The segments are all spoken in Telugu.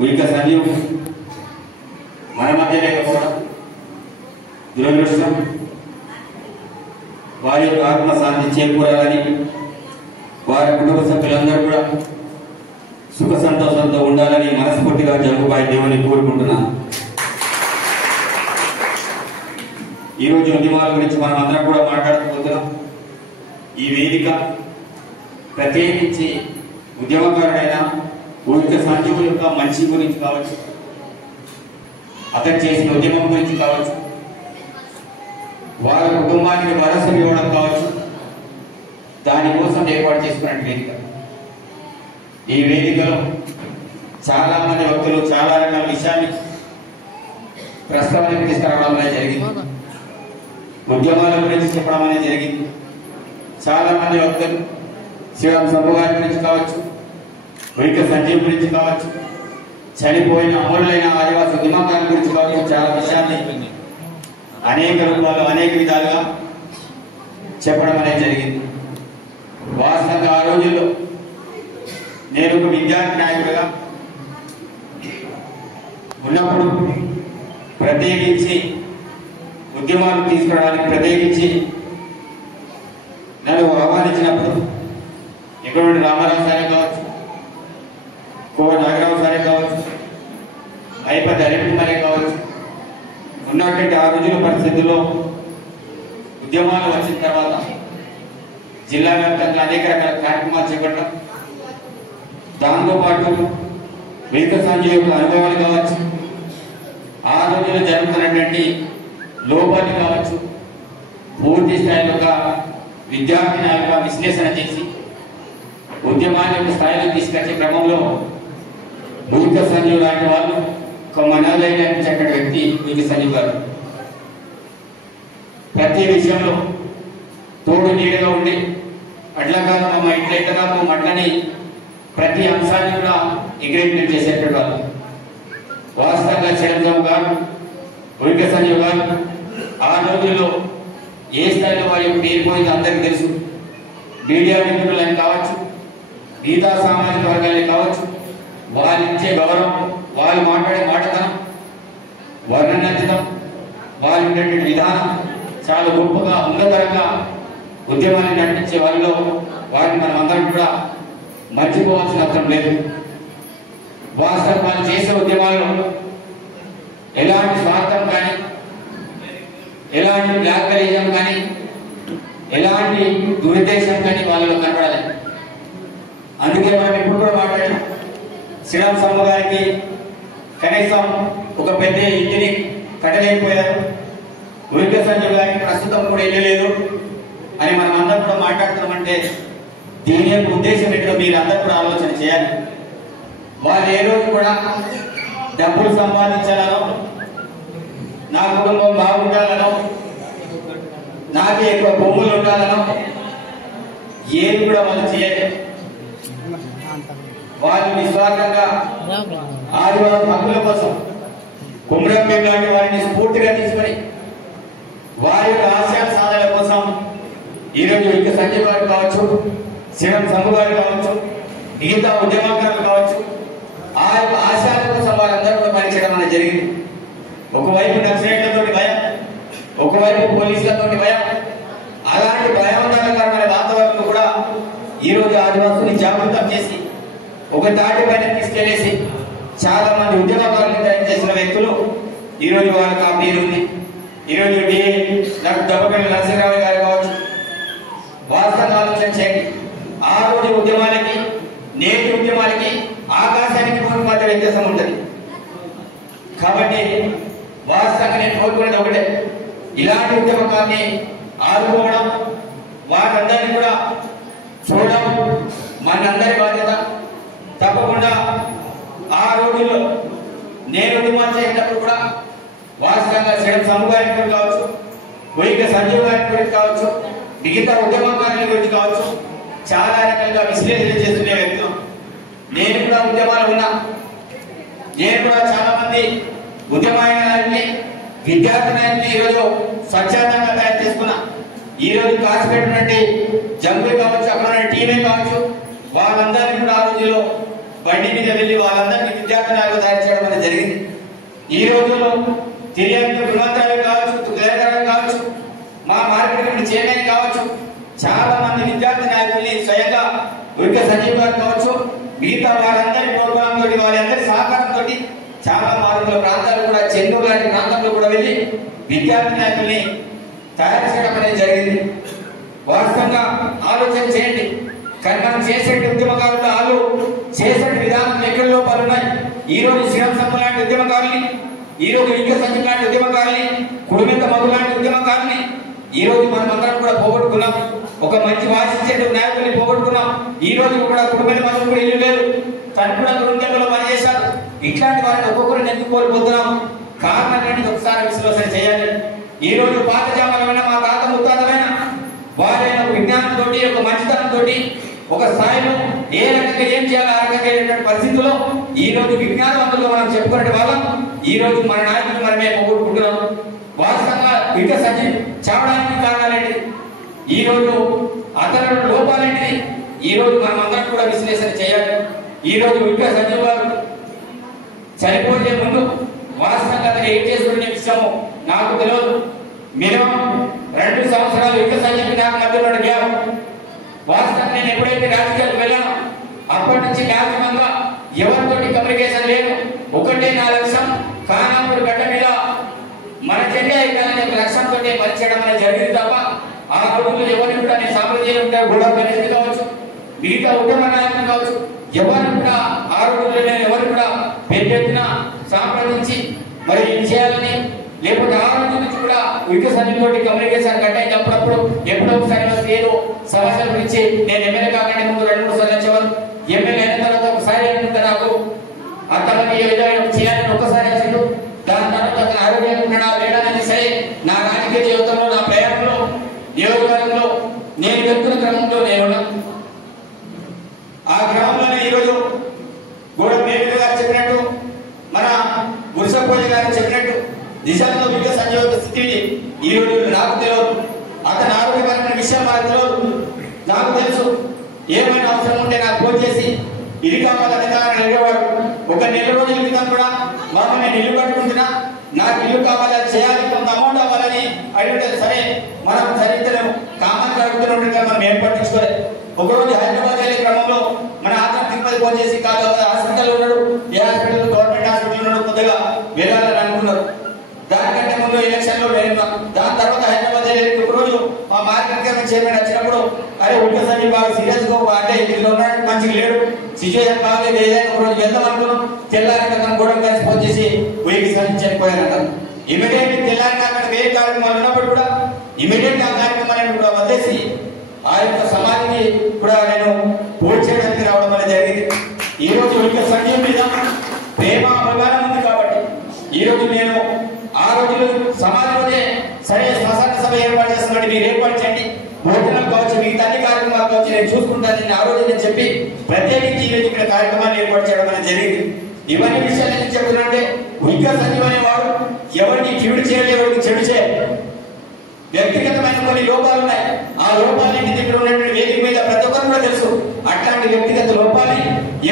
ఉయిక సంజీవ్ మన మధ్య లేకపోవడం దురదృష్టం. వారి యొక్క ఆత్మశాంతి చేకూరాలని, వారి కుటుంబ సభ్యులందరూ కూడా సుఖ సంతోషంతో ఉండాలని మనస్ఫూర్తిగా జంగుబాయి దేవుని కోరుకుంటున్నాను. ఈరోజు ఉద్యమాల గురించి మనం అందరం కూడా మాట్లాడుకుంటున్నాం. ఈ వేదిక ప్రత్యేకించి ఉద్యమకారుడైన ఉయిక సంజీవ్ యొక్క మంచి గురించి కావచ్చు, అతను చేసిన ఉద్యమం గురించి కావచ్చు, వారి కుటుంబానికి భరోసా ఇవ్వడం కావచ్చు, దానికోసం ఏర్పాటు చేసుకున్న వేదిక. ఈ వేదికలో చాలా మంది వ్యక్తులు చాలా రకాల విషయాన్ని ప్రస్తావనకు తీసుకురావడం అనేది జరిగింది. ఉద్యమాల గురించి చెప్పడం అనేది జరిగింది. చాలా మంది వ్యక్తులు శ్రీరామ్ సంభు గారి గురించి కావచ్చు, ఉయిక సంజీవ్ గురించి కావచ్చు, చనిపోయిన అమరులైన ఆదివాసీ ఉద్యమకారుల గురించి కావచ్చు, చాలా విషయాన్ని అనేక రూపాల్లో అనేక విధాలుగా చెప్పడం అనేది జరిగింది. వాస్తవంగా ఆ రోజుల్లో నేను ఒక విద్యార్థి నాయకుడిగా ఉన్నప్పుడు ప్రత్యేకించి ఉద్యమాలు తీసుకురావడానికి ప్రత్యేకించి నన్ను ఆహ్వానించినప్పుడు ఇక్కడ నుండి రామారావు సారే కావచ్చు, కోవ నాగరావు సారే కావచ్చు, అయిపతి అరవింద్ కావచ్చు, ఉన్నటువంటి ఆ రోజుల పరిస్థితుల్లో ఉద్యమాలు వచ్చిన తర్వాత జిల్లా వ్యాప్తంగా అనేక రకాల కార్యక్రమాలు చేపట్టడం, దాంతోపాటు ఉయిక సంజీవ్ యొక్క అనుభవాలు కావచ్చు, ఆ రోజుల్లో జరుగుతున్నటువంటి లోపాలు కావచ్చు, పూర్తి స్థాయిలో ఒక విద్యార్థి నాయకుగా విశ్లేషణ చేసి ఉద్యమాల యొక్క స్థాయిలో తీసుకొచ్చే క్రమంలో ఉయిక సంజీవ్ లాంటి వాళ్ళు ఒక మనోదైన చక్కటి వ్యక్తి ఉయిక సంజీవ్ గారు. ప్రతి విషయంలో తోడు నీడగా ఉండి అట్లాగా మా ఇంట్లో ఇట్లా అట్లని ప్రతి అంశాన్ని కూడా ఎంకరేజ్మెంట్ చేసేటువంటి వాళ్ళు. వాస్తవంగా చిరంజీవి గారు, ఉయిక సంజీవ్ గారు ఆ రోజుల్లో ఏ స్థాయిలో వారి యొక్క పేరుపోయిందో అందరికీ తెలుసు. మీడియా మిత్రులని కావచ్చు, మిగతా సామాజిక వర్గాలని కావచ్చు, వాళ్ళు ఇచ్చే గౌరవం, వాళ్ళు మాట్లాడే మాటతనం, వర్ణనచ్చడం, వాళ్ళు ఉండేటువంటి విధానం చాలా గొప్పగా ఉన్నతంగా ఉద్యమాన్ని నడిపించే వాళ్ళలో వారిని మనం అందరం కూడా మర్చిపోవాల్సిన అవసరం లేదు. వాస్తవం వాళ్ళు చేసే ఉద్యమాల్లో ఎలాంటి స్వార్థం కానీ, ఎలాంటి బ్లాక్మెయిలిజం కానీ, ఎలాంటి దురుద్దేశం కానీ వాళ్ళలో కనపడాలి. అందుకే మనం ఇప్పుడు కూడా మాట్లాడాం, శ్రీరామ్ సంభు గారికి కనీసం ఒక పెద్ద ఇంటిని కట్టలేకపోయారు, ఉయిక సంజీవ్ గారికి ప్రస్తుతం కూడా వెళ్ళలేదు అని మనం అందరం కూడా మాట్లాడుతున్నామంటే దీని యొక్క ఉద్దేశం ఏంటో మీరు అందరూ కూడా ఆలోచన చేయాలి. వాళ్ళు ఏ రోజు కూడా డబ్బులు సంపాదించాలనో, నా కుటుంబం బాగుండాలనో, నాకే ఎక్కువ భూములు ఉండాలనో ఏది కూడా వాళ్ళు చేయలేదు. వాళ్ళు నిస్వార్థంగా ఆదివాసీ హక్కుల కోసం కుమ్రం భీమ్ లాంటి వారిని స్ఫూర్తిగా తీసుకొని వారి యొక్క ఆశయాల సాధన కోసం ఈరోజు ఉయిక సంజీవ్ గారు కావచ్చు, శ్రీరామ్ సంభు గారు కావచ్చు, మిగతా ఉద్యమకారులు కావచ్చు, ఆ యొక్క ఆశయాల కోసం వారందరూ కూడా పనిచేయడం అనేది జరిగింది. ఒకవైపు నక్సలైట్లతో భయం, ఒకవైపు పోలీసులతో భయం, అలాంటి భయాందోళనకరమైన వాతావరణం కూడా ఈరోజు ఆదివాసుని జాగృతం చేసి ఒక తాటి పైన తీసుకెళ్లేసి చాలా మంది ఉద్యమకారులను తయారు చేసిన వ్యక్తులు ఈరోజు వాళ్ళకి ఆ పేరు ఉంది. ఈరోజు దెబ్బపల్లి నరసింహరావు గారు కావచ్చు. వాస్తవంగా ఆలోచన చేయండి, ఆ రోజు ఉద్యమాలకి నేటి ఉద్యమాలకి ఆకాశానికి భూమి మధ్య వ్యత్యాసం ఉంటుంది. కాబట్టి వాస్తవంగా నేను కోరుకునేది ఒకటే, ఇలాంటి ఉద్యమకాన్ని ఆదుకోవడం, వారందరినీ కూడా చూడడం మనందరి బాధ్యత. తప్పకుండా ఆ రోజుల్లో నేను ఉద్యమాలు చేసినప్పుడు కూడా వాస్తవంగా శ్రీరామ్ సంభు గారి గురించి కావచ్చు, ఉయిక సంజీవ్ గారి గురించి కావచ్చు, మిగతా ఉద్యమకారుల గురించి కావచ్చు, చాలా రకాలుగా విశ్లేషణ చేస్తున్న వ్యక్తులు. నేను కూడా ఉద్యమాలు ఉన్నా, నేను కూడా చాలా మంది ఉద్యమాన్ని విద్యార్థి నాయకుల్ని ఈరోజు స్వచ్ఛందంగా తయారు చేసుకున్నా. ఈరోజు కాసిపేట నుండి జంగు కావచ్చు, అక్కడ టీమే కావచ్చు, వాళ్ళందరినీ కూడా ఆ రోజుల్లో బండి మీద వెళ్ళి వాళ్ళందరినీ విద్యార్థి నాయకులు జరిగింది. ఈ రోజుల్లో తిరిగి విమానాలు కావచ్చు, తులగారాలు కావచ్చు, మా మార్కెట్ కమిటీ చైర్మన్ కావచ్చు, చాలా మంది విద్యార్థి నాయకుల్ని స్వయంగా ఉరిక సంజీవ్ గారు కావచ్చు, మిగతా వారందరి ప్రోగ్రాంతో వారందరి సహకారంతో చాలా మారుమూల ప్రాంతాలు కూడా చెన్నూరు లాంటి ప్రాంతంలో కూడా వెళ్ళి విద్యార్థి నాయకుల్ని తయారు చేయడం అనేది జరిగింది. వాస్తవంగా ఆలోచన చేయండి. కానీ మనం చేసే ఉద్యమకారులు వాళ్ళు చేసే విధానం ఎక్కడ లోపాలు ఉన్నాయి. ఈ రోజు శ్రీరామ్ సంస్థ లాంటి ఉద్యమకారుల్ని, ఈ రోజు ఇంకా సంజయ్ లాంటి ఉద్యమకారుల్ని, కుటుంబ మధు లాంటి ఉద్యమకారుల్ని ఈ రోజు మనం అందరం కూడా పోగొట్టుకున్నాం. ఒక మంచి వాసిచ్చే నాయకుల్ని పోగొట్టుకున్నాం. ఈ రోజు కూడా కుటుంబ మధు కూడా ఇల్లు లేదు, తను కూడా కుటుంబంలో పనిచేశారు. ఇట్లాంటి వారిని ఒక్కొక్కరిని ఎందుకు కోల్పోతున్నాం? కారణం ఏంటి? ఒకసారి విశ్లేషణ చేయాలి. ఈ రోజు పాత జామాలమైన మా తాత ముత్తాతమైన వారైన విజ్ఞానంతో, ఒక మంచితనంతో ఒక స్థాయిలో ఏ రకంగా ఏం చేయాలి ఆ రకంగా పరిస్థితుల్లో ఈ రోజు విజ్ఞానవంతులు మనం చెప్పుకునే వాళ్ళం. ఈ రోజు మన నాయకులు మనమే పోగొట్టుకుంటున్నాం. వాస్తవంగా ఇంకా సచిన్ చావడానికి కారణాలేంటి? ఈ రోజు అతను లోపాలేంటిది? ఈ రోజు మనం అందరం కూడా విశ్లేషణ చేయాలి. ఈ రోజు ఇంకా సంజీవ్ గారు చనిపోయే ముందు వాస్తవంగా అతను ఏం చేసుకునే విషయము నాకు తెలియదు. మినిమం 2 సంవత్సరాలు ఇంకా సంజీవ్ నాకు మధ్యలో గ్యాప్. వాస్తవంగా నేను ఎప్పుడైతే రాజకీయాలకు వెళ్ళాను అప్పటి నుంచి వ్యాపకంగా ఎవరితోటి కమ్యూనికేషన్ లేదు. ఒకటే నా లక్ష్యం, ఖానాపూర్ గడ్డ మీద మన జెండా ఎక్కాలనే లక్ష్యంతో పనిచేయడం అనేది జరిగింది తప్ప ఆ రోజుల్లో ఎవరిని కూడా నేను సాంప్రదాయం కూడా గణేష్ కావచ్చు, మిగతా ఉద్యమ నాయకులు కావచ్చు, ఎవరిని కూడా ఆ రోజుల్లో నేను ఎవరు కూడా పెద్దెత్తున సంప్రదించి మరి ఏం చేయాలని లేకపోతే ఆ రోజు నుంచి కూడా వికసనతోటి కమ్యూనికేషన్ కట్టయింది. అప్పుడప్పుడు ఎప్పుడో ఒకసారి వస్తే ఏదో సమస్యల గురించి నేను ఎమ్మెల్యే కాకుండా ముందు 2-3 సార్లు వచ్చేవారు. ఎమ్మెల్యే అయిన తర్వాత ఒకసారి ఏంటంటే నాకు అంతమంది చేయాలని ఒక్కసారి వచ్చిండు. దాని తర్వాత అతను ఆరోగ్యంగా ఉన్నాడా లేడా అనేది సరే నా రాజకీయ జీవితంలో నా ప్రయాణంలో నియోజకవర్గంలో నేను వెళ్తున్న క్రమంలో నేను ఆ గ్రామంలోనే ఈరోజు గోడ మేలు గారు చెప్పినట్టు, మన గురుసపోజ గారు చెప్పినట్టు దిశలో వివిధ సంయోగ స్థితిని ఈ రోజు నాకు తెలియదు. అతని ఆరోగ్యపరమైన విషయం నాకు తెలియదు. నాకు తెలుసు ఏమైనా అవసరం ఉంటే నాకు ఫోన్ చేసి ఇది కావాలని అడిగేవాడు. ఒక 4 రోజుల క్రితం కూడా మాకు నేను ఇల్లు కట్టుకుంటున్నా, నాకు ఇల్లు కావాలని చేయాలి, కొంత అమౌంట్ అవ్వాలని అడిగితే సరే మనం చరిత్రను కామన్ అడుగుతున్నట్టుగా మనం ఏం పట్టించుకోలేదు. ఒకరోజు హైదరాబాద్ వెళ్ళే క్రమంలో మన ఆత్మ తిరుపతి ఫోన్ చేసి కాదు హాస్పిటల్ ఉన్నాడు, ఏ హాస్పిటల్ గవర్నమెంట్ హాస్పిటల్ ఉన్నాడు, కొద్దిగా వెళ్ళాలని అనుకున్నారు. దానికంటే ముందు ఎలక్షన్ లో వెళ్ళినా దాని తర్వాత హైదరాబాద్ వెళ్ళి ఒక రోజు మా మార్కెట్ కమిటీ చైర్మన్ వచ్చినప్పుడు అరే ఒక్కసారి బాగా సీరియస్ గా అంటే ఇందులో ఉన్నాడు మంచిగా లేడు, సిచ్యువేషన్ బాగాలేదు, ఏదైనా ఒక రోజు వెళ్దాం అనుకున్నాం. తెల్లారి కన్నా కూడా కలిసి ఫోన్ చేసి వెయ్యి సాధించి చనిపోయారంట. ఇమీడియట్ తెల్లారి కాకుండా వేరే కార్యక్రమాలు ఉన్నప్పుడు కూడా ఇమీడియట్ ఆ కార్యక్రమాలను కూడా వదిలేసి ఆ యొక్క సమాధిని కూడా నేను పూర్తి చేయడానికి రావడం అనేది జరిగింది. ఈ రోజు ఇంకా సంజీవ్ మీద ప్రేమ అవగాహన ఉంది కాబట్టి ఈ రోజు నేను ఆ రోజులు సమాజంలోనే సరే శ్మశాన సభ ఏర్పాటు చేస్తున్నాడు, మీరు ఏర్పాటు చేయండి, భోజనం కావచ్చు, మిగతా అన్ని కార్యక్రమాలు కావచ్చు నేను చూసుకుంటాను ఆ రోజు నేను చెప్పి ప్రత్యేకించి ఈ రోజు ఇక్కడ కార్యక్రమాలు ఏర్పాటు చేయడం అనేది జరిగింది. ఇవన్నీ విషయాలు ఎందుకు చెప్తున్నానంటే ఇంకా సంజీవ్ అనేవాడు ఎవరికి కీడు చేయాలి, ఎవరికి చెడు చేయాలి. వ్యక్తిగతమైన కొన్ని లోపాలు ఉన్నాయి. ఆ లోపాలన్నింటి దగ్గర ఉన్నటువంటి వేదిక మీద ప్రతి ఒక్కరు కూడా తెలుసు. అట్లాంటి వ్యక్తిగత లోపాలని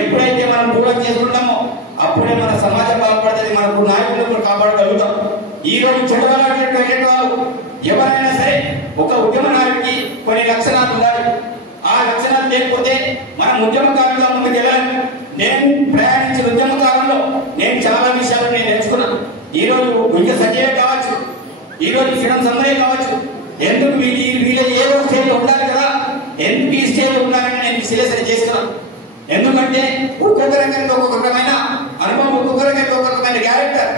ఎప్పుడైతే మనం దూరం చేసుకుంటామో అప్పుడే మన సమాజం బాగుపడుతుంది, మనకు నాయకులను కాపాడగలుగుతాం. ఈ రోజు చెడవలటువంటి వాళ్ళు ఎవరైనా సరే ఒక ఉద్యమ నాయకుడికి కొన్ని లక్షణాలు ఉండాలి. ఆ లక్షణాలు లేకపోతే మనం ఉద్యమకారులుగా ముందుకు వెళ్ళాలి. నేను ప్రయాణించిన ఉద్యమకాలంలో నేను చాలా విషయాలు నేను నేర్చుకున్నాను. ఈ రోజు ఇంకా సజీవే కావచ్చు, ఈ రోజు శ్రీరామ్ సంబరే కావచ్చు, ఎందుకు వీళ్ళ ఏదో స్టేజ్ ఉండాలి కదా, ఎందుకు ఈ స్టేజ్ ఉండాలని నేను విశ్లేషణ చేస్తున్నాను. ఎందుకంటే ఒక్కొక్క రకంగా ఒక్కొక్క రకమైన అనుభవం, ఒక్కొక్క రకంగా ఒక్కొక్క రకమైన క్యారెక్టర్.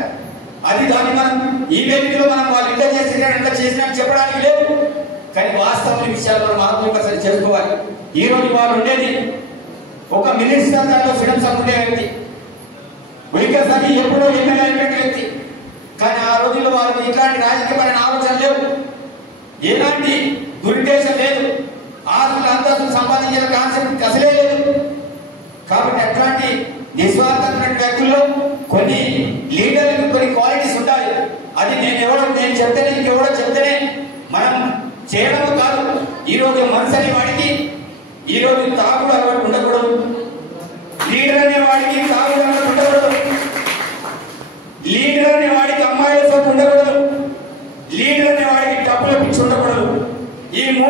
అది దాన్ని మనం ఈ వేదికలో మనం వాళ్ళు ఇంత చేసినట్టు చెప్పడానికి లేదు. కానీ వాస్తవ విషయాలు మనం ఆత్మవిమర్శన చేసుకోవాలి. ఈ రోజు వాళ్ళు ఉండేది ఒక మినిస్టర్ స్థాయిలో శ్రీరామ్ సంబరే వ్యక్తి, వైఎస్ఆర్ ఎప్పుడో ఎమ్మెల్యే అయినటువంటి వ్యక్తి. కానీ ఆ రోజుల్లో వాళ్ళకి ఇట్లాంటి రాజకీయపరమైన ఆలోచన లేవు, ఎలాంటి దురుద్దేశం లేదు, ఆస్తులు అంతస్తులు సంపాదించిన కాన్సెప్ట్ అసలే లేదు. కాబట్టి అట్లాంటి నిస్వార్థమైన వ్యక్తుల్లో కొన్ని లీడర్లకు కొన్ని క్వాలిటీస్ ఉండాలి. అది నేను చెప్తేనే ఇంకెవడో చెప్తేనే మనం చేయడం కాదు. ఈ రోజు మనసు అనే వాడికి ఈ రోజు తాగుడు అలవాటు ఉండకూడదు, లీడర్ అనే వాడికి తాగుడు అలవాటు ఉండకూడదు.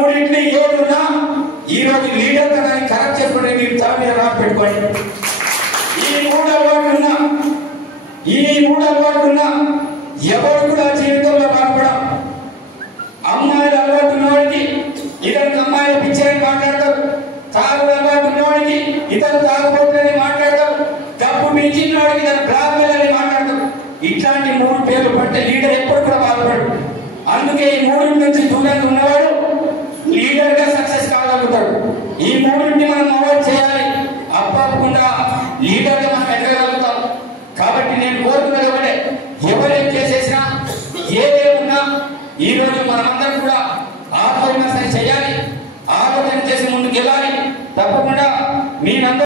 మూడింటిని ఏడున్నా ఈ రోజు లీడర్ కానీ కరెక్ట్ చేసుకుంటే మీరు తల మీద రాసి పెట్టుకోండి. ఈ మూడు అలవాటున్నా ఎవరు కూడా జీవితంలో బాగుపడం. అమ్మాయిల అలవాటు ఉన్నవాడికి ఇతనికి అమ్మాయిల పిచ్చని మాట్లాడతారు. తాగుడు అలవాటు ఉన్నవాడికి ఇతను తాగుబోతులని మాట్లాడతారు. డబ్బు మించిన వాడికి ఇతను బ్లాక్మెయిల్ అని మాట్లాడతారు. ఇట్లాంటి మూడు పేర్లు పడితే లీడర్ ఎప్పుడు కూడా బాగుపడడు. అందుకే ఈ మూడింటి నుంచి దూరంగా ఉన్నవాడు లీడర్ గా సక్సెస్ కాగలుగుతాడు. ఈ మూడింటిని మనం అవాయిడ్ చేయాలి. అప్పకుండా లీడర్ గా మనం ఎదగలుగుతాం. కాబట్టి నేను కోరుకున్నది ఒకటే, ఎవరి